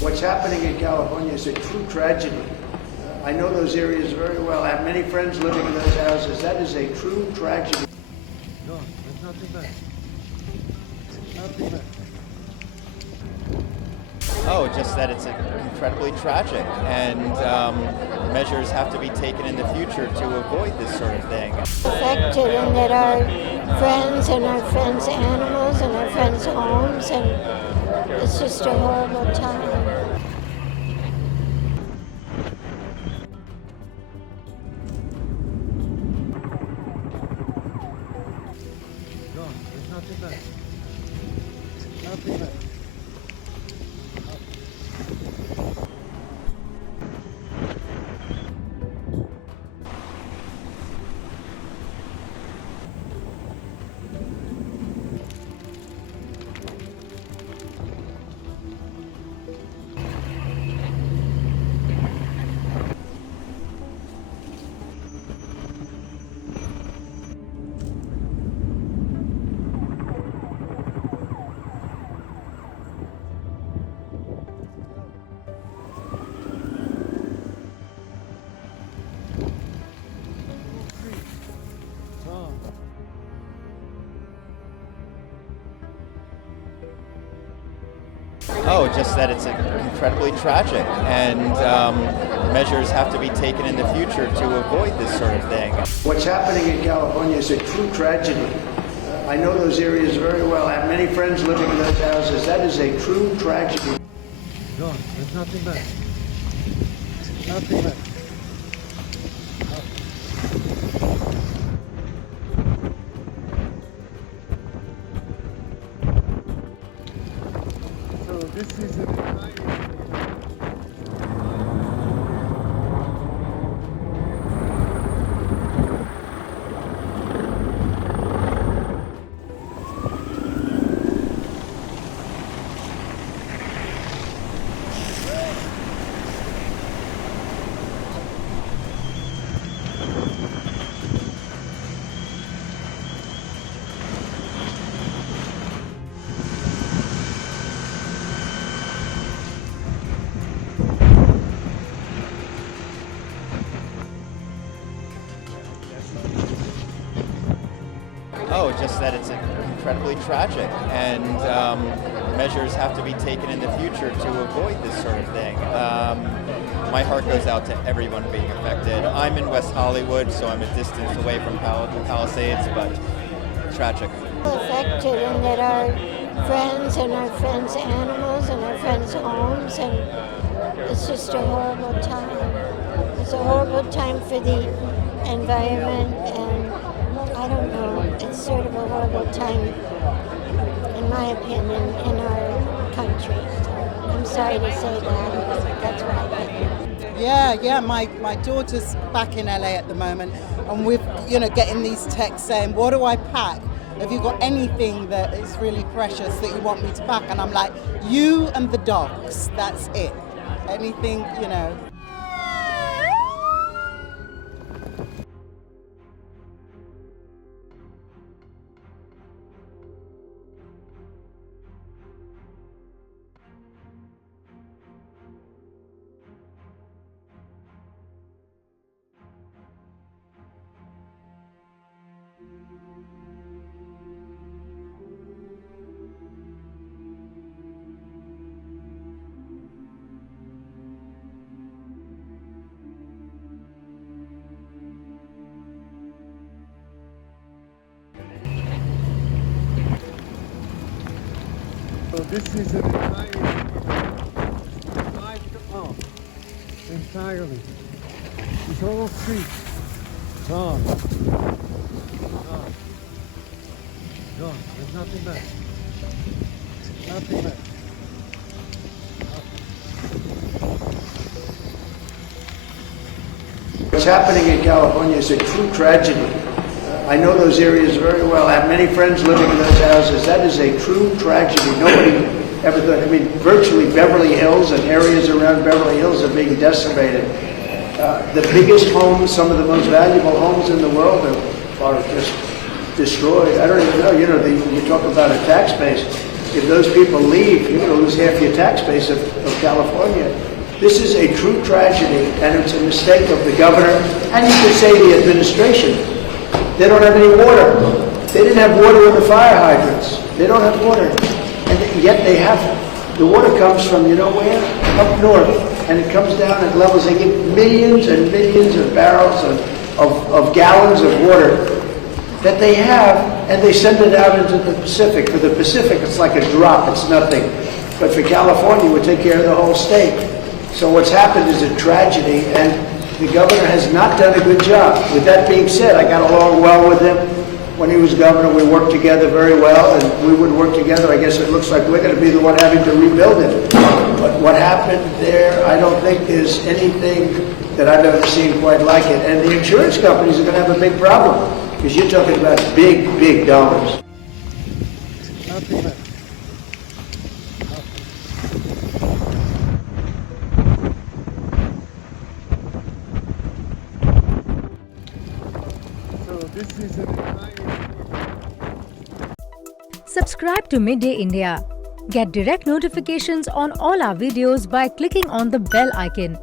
What's happening in California is a true tragedy. I know those areas very well. I have many friends living in those houses. That is a true tragedy. No, there's nothing there. Nothing there. Oh, just that it's incredibly tragic, and measures have to be taken in the future to avoid this sort of thing. Affected, and that our friends and our friends' animals and our friends' homes, and it's just a horrible time. No, there's nothing there. Nothing there. Oh, just that it's incredibly tragic, and measures have to be taken in the future to avoid this sort of thing. What's happening in California is a true tragedy. I know those areas very well. I have many friends living in those houses. That is a true tragedy. No, there's nothing there. Nothing there. So this is a Oh, just that it's incredibly tragic, and measures have to be taken in the future to avoid this sort of thing. My heart goes out to everyone being affected. I'm in West Hollywood, so I'm a distance away from Palisades, but tragic. Affected, and that our friends and our friends' animals and our friends' homes, and it's just a horrible time. It's a horrible time for the environment, and I don't know, it's sort of a horrible time, in my opinion, in our country. So I'm sorry to say that, but that's what I think. Yeah, my daughter's back in LA at the moment, and we're getting these texts saying, what do I pack? Have you got anything that is really precious that you want me to pack? And I'm like, you and the dogs, that's it. Anything, So this is an entirely. This whole street gone. Gone. Gone. There's nothing there. Nothing there. What's happening in California is a true tragedy. I know those areas very well. I have many friends living in those houses. That is a true tragedy. Nobody ever thought. Virtually Beverly Hills and areas around Beverly Hills are being decimated. The biggest homes, some of the most valuable homes in the world are just destroyed. I don't even know. You talk about a tax base. if those people leave, you're going to lose half your tax base of California. This is a true tragedy, and it's a mistake of the governor, and you could say the administration. They don't have any water. They didn't have water in the fire hydrants. They don't have water. And yet they have, the water comes from, you know where? Up north. And it comes down at levels, they get millions and millions of barrels of gallons of water that they have, and they send it out into the Pacific. For the Pacific, it's like a drop, it's nothing. But for California, it would take care of the whole state. So what's happened is a tragedy, and the governor has not done a good job. With that being said, I got along well with him. When he was governor, we worked together very well, and we would work together. I guess it looks like we're going to be the one having to rebuild it. But what happened there, I don't think there's anything that I've ever seen quite like it. And the insurance companies are going to have a big problem, because you're talking about big, big dollars. Nothing left. So this is Subscribe to Midday India. Get direct notifications on all our videos by clicking on the bell icon.